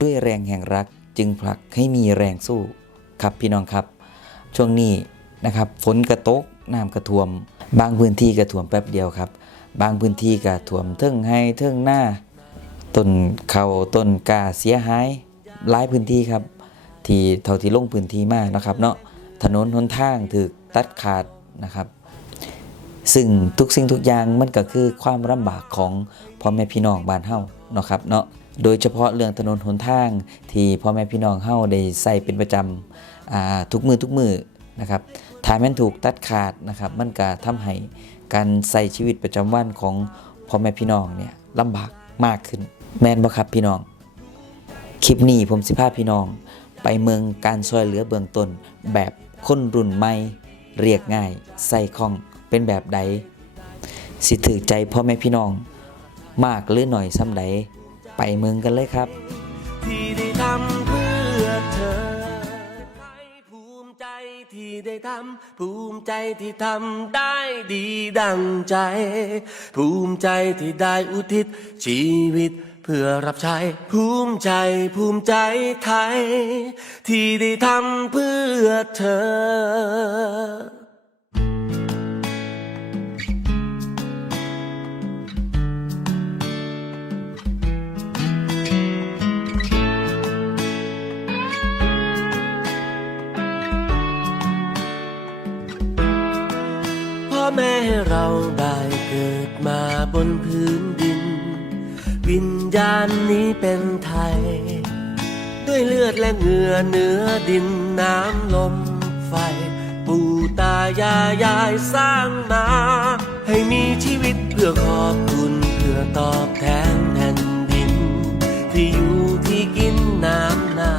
ด้วยแรงแห่งรักจึงผลักให้มีแรงสู้ครับพี่น้องครับ ช่วงนี้นะครับฝนกระตกน้ำกระท่วม บางพื้นที่กระท่วมแป๊บเดียวครับ บางพื้นที่กระท่วมเทิงให้เทิงหน้าต้นเขาต้นกาเสียหายหลายพื้นที่ครับ ที่เท่าที่ลงพื้นที่มากนะครับเนาะถนนหนทางถูกตัดขาดนะครับ ซึ่งทุกสิ่งทุกอย่างมันก็คือความลำบากของพ่อแม่พี่น้องบ้านเฮาเนาะครับเนาะ โดยเฉพาะเรื่องถนนหนทางที่พ่อแม่พี่น้องเฮาได้ใส่เป็นประจำทุกมือทุกมือนะครับถ้าแม่นถูกตัดขาดนะครับ มันก็ทำให้การใส่ชีวิตประจำวันของพ่อแม่พี่น้องเนี่ยลำบากมากขึ้น แม่นบ่ครับพี่น้อง คลิปนี้ผมสิพาพี่น้อง ไปเมืองการช่วยเหลือเบื้องต้นแบบคนรุ่นใหม่เรียกง่ายใส่คล่องเป็นแบบใดสิถือใจพ่อแม่พี่น้อง มากหรือหน่อยซ้ำใด ไปเมืองกันเลยครับ ที่ได้ทำเพื่อเธอให้ภูมิใจที่ได้ทำภูมิใจที่ทำได้ดีดังใจ ภูมิใจที่ได้อุทิศชีวิตเพื่อรับใช้ภูมิใจภูมิใจไทย ที่ได้ทำเพื่อเธอ แม่ให้เราได้เกิดมาบนพื้นดิน วิญญาณนี้เป็นไทย ด้วยเลือดและเหงื่อเนื้อดินน้ำลมไฟ ปู่ตายายายสร้างมา ให้มีชีวิตเพื่อขอบคุณเพื่อตอบแทนแผ่นดิน ที่อยู่ที่กินน้ำนา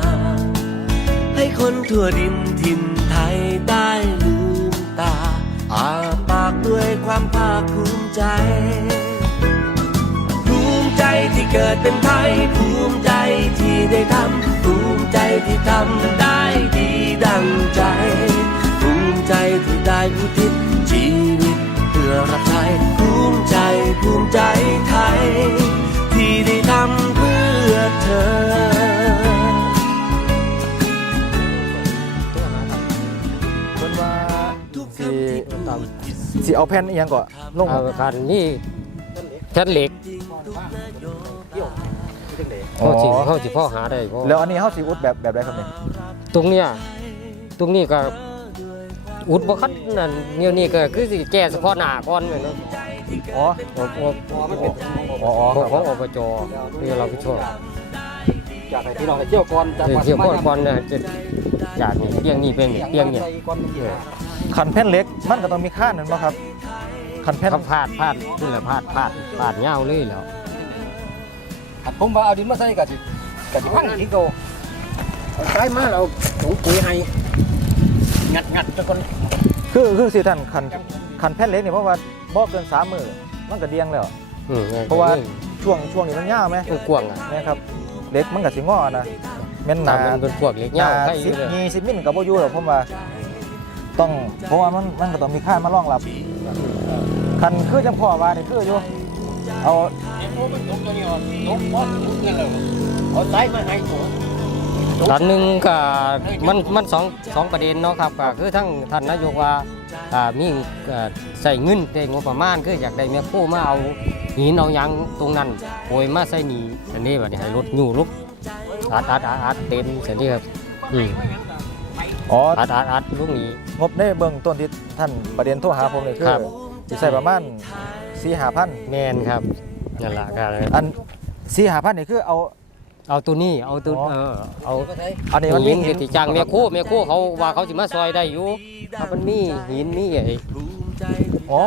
ให้คนทั่วดินถิ่นไทยได้ลืมตาอา ด้วยความภาคภูมิใจ ภูมิใจที่เกิดเป็นไทย ภูมิใจที่ได้ทำภูมิใจที่ทำ สิคำที่พูดสิเอาแผ่นอีหยังก็ลงเอาคันนี่แผ่นเหล็กอ๋อเขาสิเขาสิพ่อหาได้บ่แล้วอันนี้เฮาสิอุดแบบแบบใดครับเนี่ยตรงเนี้ยตรงนี้ก็อุดบ่คัดนั่นเดี๋ยนี้ก็คือสิแก้เฉพาะหน้าก่อนแม่นเนาะอ๋อของของอ๋ออ๋อขคขรัอบงอบจที่เราไปช่วยอยากให้พี่น้องไปเที่ยวก่อนจากเที่ยวก่อนก่อนนะจะจากนี่เปียงนี่เป็นเปียงเนี่ก่อนเมื่อกี้ คันแผ่นเหล็กมันก็ต้องมีค่านั่นบ่ครับคันแผ่นครับพาดพาดนี่แหละพาดพาดพาดยาวเลยแล้วอัดผมว่าเอาดินมาใส่กะสิกะสิพังที่เก่าเอาใช้มาเราถุงปุ๋ยให้งัดงัดๆทุกคนคือคือสิท่านคันคันแผ่นเหล็กนี่เพราะว่าบ่เกิน3มื้อมันก็เดียงแล้ว อืมเพราะว่าช่วงช่วงนี้มันยาวไหมมันกว้างอะนะครับเหล็กมันก็สิงอนะแม่นหถ้านามันเป็นพวกเหล็กยาวให้อยู่เลยสิบ20มิลก็บ่อยู่หรอกผมว่า ต้องเพราะว่ามันมันก็ต้องมีค่ามารองรับคันคือจังพ่อว่านี่คืออยู่เอาเห็นว่ามันตกตัวนี้ออกตกบอสถุงเงินแล้วเอาใช้มาให้ถุงตอนหนึ่งก็มันมันสองสองประเด็นเนาะครับก็คือทั้งท่านนายกว่าอ่ามีใส่เงินแต่งบประมาณคืออยากได้แม่โคมาเอาหินเอายังตรงนั้นโอยมาใส่หนีอันนี้แบัดนี้ให้รถอยู่ลุกอัดอัดอัดเต็มเสียนี่ครับอืม อ๋ออัดอัดอัดลูกนี้ งบในเบื้องต้นที่ท่านประเด็นโทรหาผมนี่คือครับ สิใส่ประมาณสี่หาพันแมนครับนั่นแหละก็อันสี่หาพันนี่คือเอา เอาตัวนี้เอาตัวอ๋อ เออเอาอันนี้มันมีหินหินที่จ้างแม่โคแม่โคเขาว่าเขาสิมาซอยได้อยู่ถ้ามันมีหินมีไอ้อ๋อ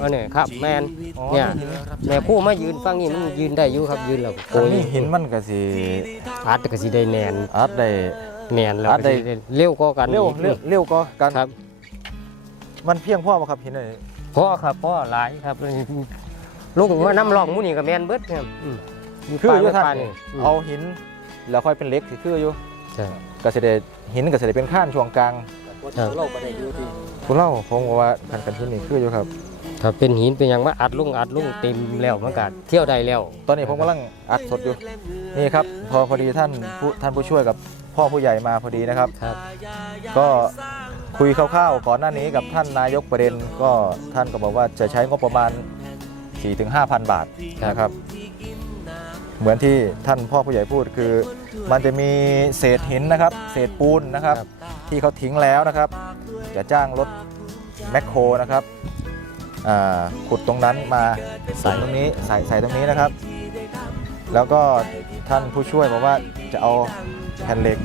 อันนี้ครับแมนอ๋อเนี่ยมีหินแม่ผู้มายืนฟังนี่มันยืนได้อยู่ครับยืนแล้วโกอันยนี้หินมันก็สิอาร์ตก็สิได้แนนอัดได้ แนนแล้วอาร์ตก็ได้สิได้ เร็วก็กันเร็วเร็วเร็วก็กันครับ มันเพียงพอบ่ครับหินนี่พ่อครับพ่อหลายครับลูกว่าน้ำรองหมูนี่ก็แมนเบิดครับอืมคืออยู่ปลท่านปลนี่ม เอาหินแล้วค่อยเป็นเหล็กสิคืออยู่ใช่ ก็สิได้หินก็สิได้เป็นข้านช่วงกลางครับ เราไปได้อยู่ที่ผู้เล่าผมก็ว่าคันกันหินนี่คืออยู่ครับ ถ้าเป็นหินเป็นหยังมาอัดลุงอัดลุงเต็มแล้วมันก็เที่ยวได้แล้ว ตอนนี้ผมกำลังอัดสดอยู่นี่ครับพอพอดีท่านผู้ท่านผู้ช่วยกับ พ่อผู้ใหญ่มาพอดีนะครับ ครับ ก็คุยคร่าวๆก่อนหน้านี้กับท่านนายกประเด็นก็ท่านก็บอกว่าจะใช้งบประมาณ 4-5,000 บาทนะครับ เหมือนที่ท่านพ่อผู้ใหญ่พูดคือ มันจะมีเศษหินนะครับ เศษปูนนะครับ ครับ ที่เขาทิ้งแล้วนะครับ จะจ้างรถแมคโครนะครับอ่าขุดตรงนั้นมาใส่ตรงนี้ใส่ใส่ตรงนี้นะครับ แล้วก็ท่านผู้ช่วยบอกว่าจะเอา แผ่นเหล็ก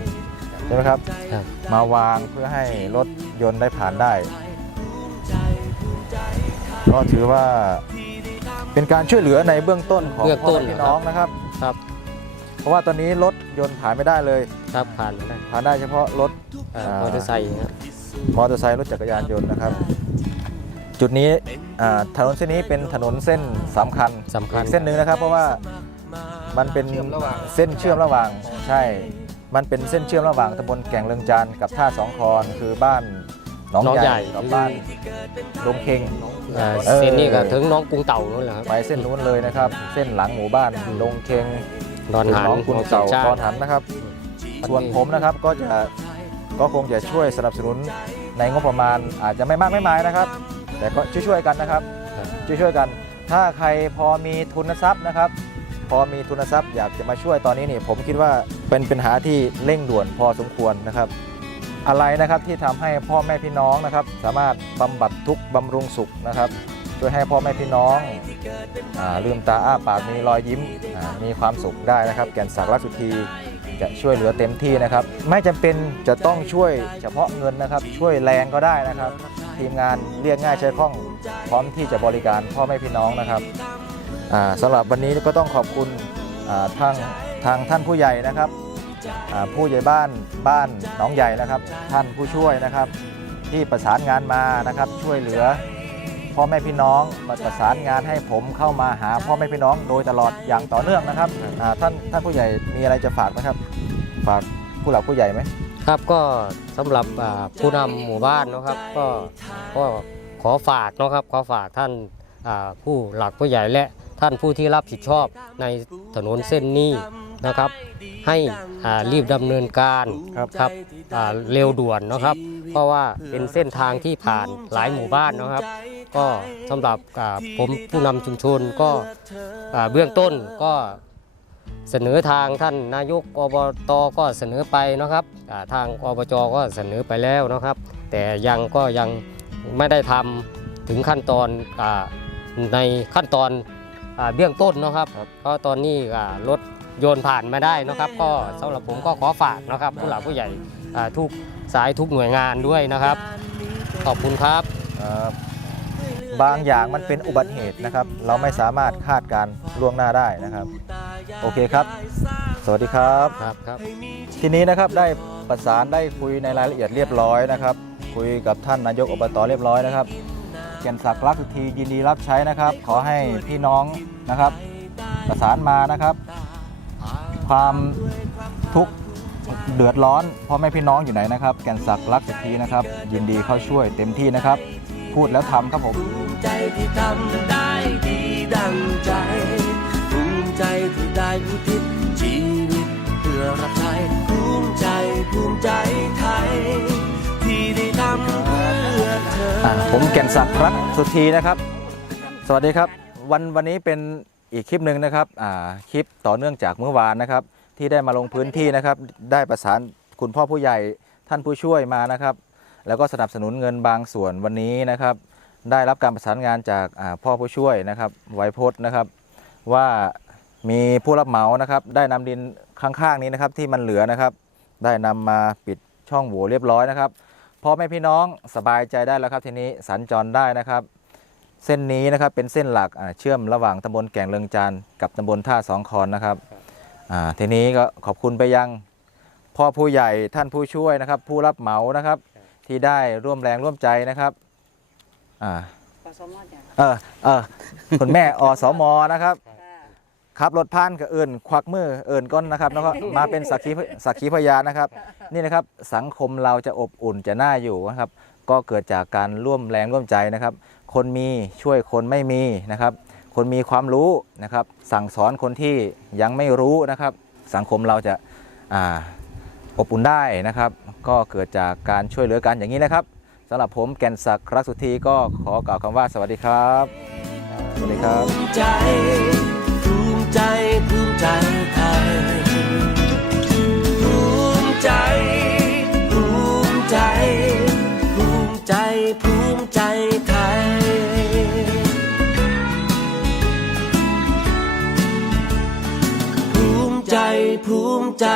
ใช่ไหมครับ ครับ มาวางเพื่อให้รถยนต์ได้ผ่านได้ ก็ถือว่าเป็นการช่วยเหลือในเบื้องต้นของเบื้องพ่อต้นแม่พี่น้องนะครับ ครับเพราะว่าตอนนี้รถยนต์ผ่านไม่ได้เลย ครับผ่านมาได้ผ่านได้เฉพาะรถอ่าอ่าม มอเตอร์ไซค์ครับมอเตอร์ไซค์รถจักรยานยนต์นะครับ จุดนี้อ่าถนนเส้นนี้เป็นถนนเส้นสำคัญสำคัญอีกเส้นหนึ่งนะครับ เพราะว่ามันเป็นเส้นเชื่อมระหว่างใช่ มันเป็นเส้นเชื่อมระหว่างตำบลแก่งเรืองจานกับท่าสองคอนคือบ้านหนองหนองใหใหญ่ ญ่กับบ้านดงเคง อ่าเออเส้นนี้ก็ถึงน้องกรุงเต่านู่นแหละครับไปเส้นนู้นเลยนะครับ เส้นหลังหมู่บ้านดงเคงดอนหันน้องคุณเต่าชาตอตินหันนะครับ ส่วนผมนะครับก็จะก็คงจะช่วยสนับสนุนในงบประมาณอาจจะไม่มากไม่มายนะครับ แต่ก็ช่วยๆกันนะครับ ช่วยๆกัน ถ้าใครพอมีทุนทรัพย์นะครับ พอมีทุนทรัพย์อยากจะมาช่วยตอนนี้นี่ผมคิดว่าเป็นปัญหาที่เร่งด่วนพอสมควรนะครับ อะไรนะครับที่ทำให้พ่อแม่พี่น้องนะครับ สามารถบำบัดทุกข์บำรุงสุขนะครับช่วยให้พ่อแม่พี่น้องอลืมตาอ้าปากมีรอยยิ้มมีความสุขได้นะครับ แก่นศักดิ์รักสุธีจะช่วยเหลือเต็มที่นะครับ ไม่จำเป็นจะต้องช่วยเฉพาะเงินนะครับ ช่วยแรงก็ได้นะครับ ทีมงานเรียกง่ายใช้คล่อง พร้อมที่จะบริการพ่อแม่พี่น้องนะครับ สำหรับวันนี้ก็ต้องขอบคุณทางทางท่านผู้ใหญ่นะครับผู้ใหญ่บ้านบ้านหนองใหญ่นะครับ ท่านผู้ช่วยนะครับ ที่ประสานงานมานะครับ ช่วยเหลือพ่อแม่พี่น้องมาประสานงานให้ผมเข้ามาหาพ่อแม่พี่น้องโดยตลอดอย่างต่อเนื่องนะครับท่านท่านผู้ใหญ่มีอะไรจะฝากไหมครับ ฝากผู้หลักผู้ใหญ่ไหมครับก็สำหรับผู้นำหมู่บ้านนะครับ ก็ก็ขอฝากนะครับขอฝากท่านผู้หลักผู้ใหญ่และ ท่านผู้ที่รับผิดชอบในถนนเส้นนี้นะครับ ให้อ่ารีบดำเนินการครับครับอ่าเร็วด่วนเนาะครับ เพราะว่าเป็นเส้นทางที่ผ่านหลายหมู่บ้านเนาะครับ ก็สำหรับอ่าผมผู้นำชุมชนก็อ่าเบื้องต้นก็เสนอทางท่านนายกอบตก็เสนอไปเนาะครับอ่าทางอบจก็เสนอไปแล้วเนาะครับ แต่ยังก็ยังไม่ได้ทำถึงขั้นตอนอาในขั้นตอน อาเบื้องต้นเนาะครับก็ตอนนี้อ่ารถโยนผ่านมาได้เนาะครับ ก็สำหรับผมก็ขอฝากนะครับ ผู้หลักผู้ใหญ่อ่าทุกสายทุกหน่วยงานด้วยนะครับ ขอบคุณครับเอ่อบางอย่างมันเป็นอุบัติเหตุนะครับ เราไม่สามารถคาดการณ์ล่วงหน้าได้นะครับ โอเคครับ สวัสดีครับ ครับครับ ทีนี้นะครับได้ประสานได้คุยในรายละเอียดเรียบร้อยนะครับ คุยกับท่านนายกอบตเรียบร้อยนะครับ แก่นศักดิ์รักสุธียินดีรับใช้นะครับ ขอให้พี่น้องนะครับ ประสานมานะครับ ความทุกข์เดือดร้อนพ่อแม่พี่น้องอยู่ไหนนะครับ แก่นศักดิ์รักสุธีนะครับ ยินดีเข้าช่วยเต็มที่นะครับ พูดแล้วทำครับผมภูมิใจที่ทำได้ดีดังใจภูมิใจที่ได้อุทิศชีวิตเพื่อรับใช้ภูมิใจภูมิใจไทย ผมแก่นศักดิ์รักสุธีนะครับ สวัสดีครับ วันวันนี้เป็นอีกคลิปหนึ่งนะครับอ่าคลิปต่อเนื่องจากเมื่อวานนะครับ ที่ได้มาลงพื้นที่นะครับ ได้ประสานคุณพ่อผู้ใหญ่ท่านผู้ช่วยมานะครับ แล้วก็สนับสนุนเงินบางส่วนวันนี้นะครับ ได้รับการประสานงานจากอ่าพ่อผู้ช่วยนะครับไวยพจน์นะครับ ว่ามีผู้รับเหมานะครับ ได้นำดินข้างๆนี้นะครับที่มันเหลือนะครับ ได้นำมาปิดช่องโหว่เรียบร้อยนะครับ พ่อแม่พี่น้องสบายใจได้แล้วครับทีนี้สัญจรได้นะครับ เส้นนี้นะครับเป็นเส้นหลักอ่าเชื่อมระหว่างตำบลแก่งเรืองจานกับตำบลท่าสองคอนนะครับอ่าทีนี้ก็ขอบคุณไปยังพ่อผู้ใหญ่ท่านผู้ช่วยนะครับ ผู้รับเหมานะครับ ที่ได้ร่วมแรงร่วมใจนะครับอ่าขอสมอจ้ะเออเออคุณแม่อสมนะครับ ขับรถผ่านก็เอินควักมือเอินก้นนะครับแล้วก็มาเป็นสักขีสักขีพยานนะครับ นี่นะครับสังคมเราจะอบอุ่นจะน่าอยู่นะครับ ก็เกิดจากการร่วมแรงร่วมใจนะครับคคนมีช่วยคนไม่มีนะครับ คนมีความรู้นะครับ สั่งสอนคนที่ยังไม่รู้นะครับ สังคมเราจะอ่าอบอุ่นได้นะครับ ก็เกิดจากการช่วยเหลือกันอย่างนี้นะครับสำหรับผมแก่นศักดิ์รักสุธีก็ขอกล่าวคำว่าสวัสดีครับ สวัสดีครับภูมิใจภูมิ ใจภูมิใจไทยภูมิใจ ภูมิใจ ภูมิใจ ภูมิใจไทย ภูมิใจ ภูมิใจ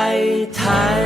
ไทย